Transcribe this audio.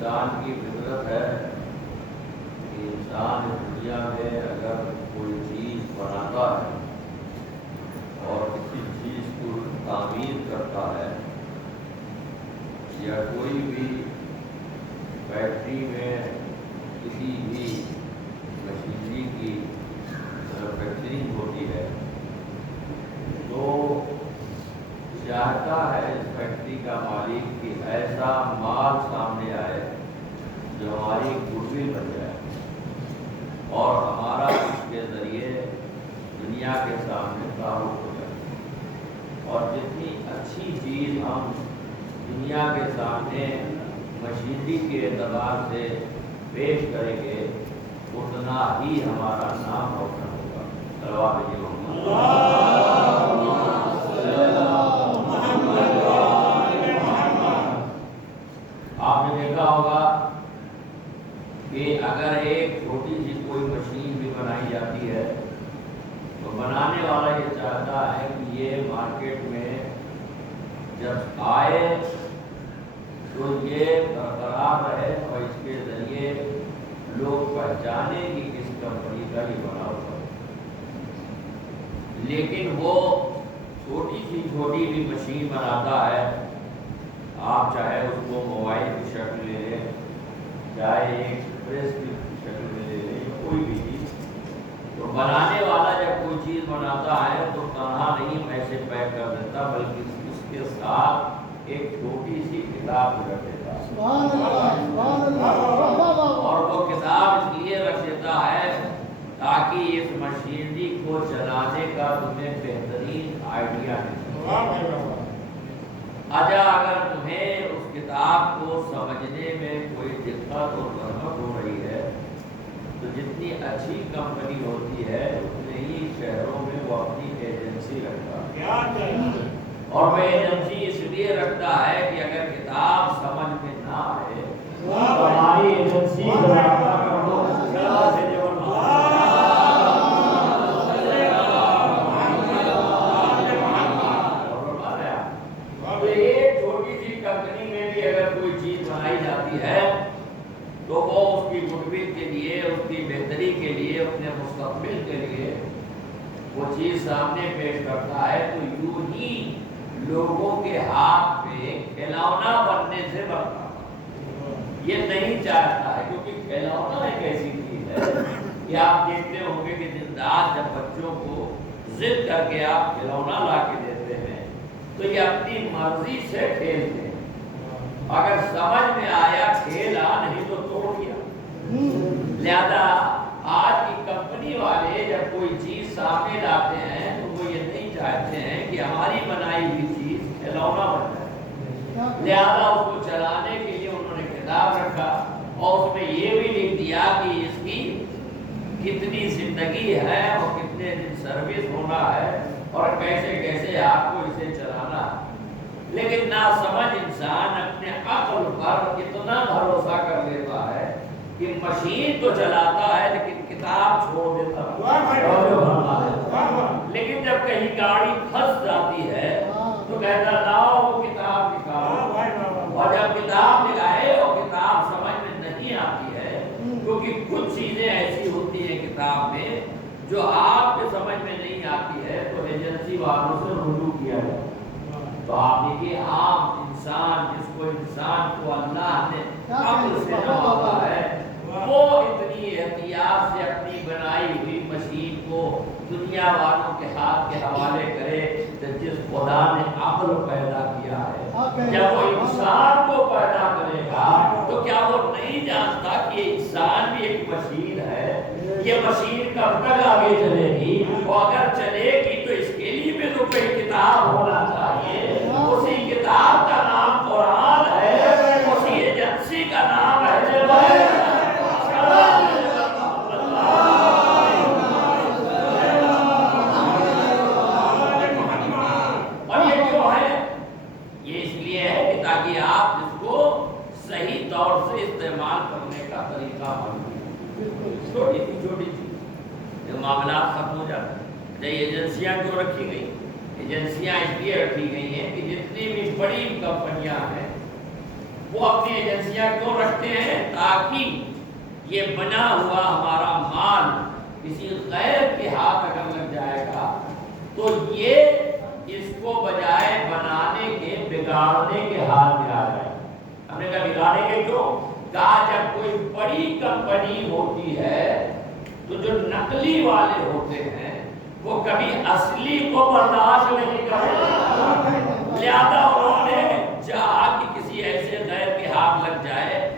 انسان کی فطرت ہے کہ انسان اس دنیا میں اگر کوئی چیز بناتا ہے اور کسی چیز کو تعمیر کرتا ہے یا کوئی بھی فیکٹری میں کسی بھی مشینری کی مینوفیکچرنگ ہوتی ہے تو چاہتا ہے اس فیکٹری کا مالک کہ ایسا مال سامنے آئے جو ہماری گڈ ول بن جائے اور ہمارا اس کے ذریعے دنیا کے سامنے تعارف ہو جائے، اور جتنی اچھی چیز ہم دنیا کے سامنے مشینری کے اعتبار سے پیش کریں گے اتنا ہی ہمارا نام روشن ہوگا۔ صلوات بھیجیے آپ نے دیکھا ہوگا کہ اگر ایک چھوٹی سی کوئی مشین بھی بنائی جاتی ہے تو بنانے والا یہ چاہتا ہے کہ یہ مارکیٹ میں جب آئے تو یہ برقرار رہے اور اس کے ذریعے لوگ پہچانے کہ کس کمپنی کا یہ بنا ہوا ہے۔ لیکن وہ چھوٹی سی چھوٹی بھی مشین بناتا ہے، آپ چاہے اس کو موبائل کی شکل لے لیں، چاہے ایک پریس کی شکل میں لے لیں، کوئی بھی چیز، تو بنانے والا جب کوئی چیز بناتا ہے تو تنہا نہیں ایسے پیک کر دیتا بلکہ اس کے ساتھ ایک چھوٹی سی کتاب رکھ دیتا اور وہ کتاب اس لیے رکھ دیتا ہے تاکہ اس مشینری کو چلانے کا تمہیں بہترین آئیڈیا ملے۔ اجا اگر تمہیں اس کتاب کو سمجھنے میں کوئی دقت اور زحمت ہو رہی ہے تو جتنی اچھی کمپنی ہوتی ہے اتنے ہی شہروں میں وہ اپنی ایجنسی رکھتا ہے، اور وہ ایجنسی اس لیے رکھتا ہے کہ اگر کتاب سمجھ میں نہ آئے تو ہماری ایجنسی تو وہ اس کی گڈ ول کے لیے، اس کی بہتری کے لیے، اپنے مستقبل کے لیے وہ چیز سامنے پیش کرتا ہے تو یوں ہی لوگوں کے ہاتھ پہ کھلونا بننے سے بچتا یہ نہیں چاہتا ہے، کیونکہ کھلونا ایک ایسی چیز ہے کہ آپ دیکھتے ہوں گے کہ زندہ جب بچوں کو ضد کر کے آپ کھلونا لا کے دیتے ہیں تو یہ اپنی مرضی سے کھیلتے ہیں، اگر سمجھ میں آیا کھیلا نہیں تو توڑ دیا۔ لہذا آج کی کمپنی والے جب کوئی چیز سامنے لاتے ہیں تو وہ یہ نہیں چاہتے ہیں کہ ہماری بنائی ہوئی چیز کھلونا بن جائے، لہذا اس کو چلانے کے لیے انہوں نے کتاب رکھا اور اس میں یہ بھی لکھ دیا کہ اس کی کتنی زندگی ہے اور کتنے دن سروس ہونا ہے اور کیسے کیسے آپ کو اسے چلانا ہے۔ لیکن نا سمجھ انسان اپنے عقل پر اتنا بھروسہ کر لیتا ہے کہ مشین تو چلاتا ہے لیکن کتاب چھوڑ دیتا ہے۔ لیکن جب کہیں گاڑی پھنس جاتی ہے تو کہتا لاؤ وہ کتاب نکالو، اور جب کتاب نکالے اور کتاب سمجھ میں نہیں آتی ہے کیونکہ کچھ چیزیں ایسی ہوتی ہیں کتاب میں جو آپ کے سمجھ میں نہیں آتی ہے تو ایجنسی والوں سے رجوع کیا جائے۔ تو آپ دیکھیے عام انسان جس کو انسان کو اللہ نے عقل سے نوازا ہے وہ اتنی احتیاط سے اپنی بنائی ہوئی مشین کو دنیا والوں کے ہاتھ کے حوالے کرے کہ جس خدا نے عقل پیدا کیا ہے جب وہ انسان کو پیدا کرے گا تو کیا وہ نہیں جانتا کہ یہ انسان بھی ایک مشین ہے، یہ مشین کب تک آگے چلے گی، اور اگر چلے گی تو اس کے لیے بھی تو کوئی کتاب ہونا چاہیے، اسی کتاب کا نام قرآن ہے، اسی ایجنسی کا نام ہے اور یہ کیوں ہے؟ یہ اس لیے ہے کہ تاکہ آپ اس کو صحیح طور سے استعمال کرنے کا طریقہ معلوم، چھوٹی چیز جو معاملات ختم ہو جاتے ہیں۔ ایجنسیاں جو رکھی گئی، ایجنسیاں اس لیے رکھی گئی ہیں کہ جتنی بھی بڑی کمپنیاں ہیں وہ اپنی ایجنسیاں کیوں رکھتے ہیں؟ تاکہ یہ بنا ہوا ہمارا مال کسی غیر کے ہاتھ اگر لگ جائے گا تو یہ اس کو بجائے بنانے کے بگاڑنے کے ہاتھ میں آ جائے. ہم نے کہا بگاڑنے کے کیوں؟ کہا جب کوئی بڑی کمپنی ہوتی ہے تو جو نقلی والے ہوتے ہیں وہ کبھی اصلی کو برداشت نہیں کرتے، لہذا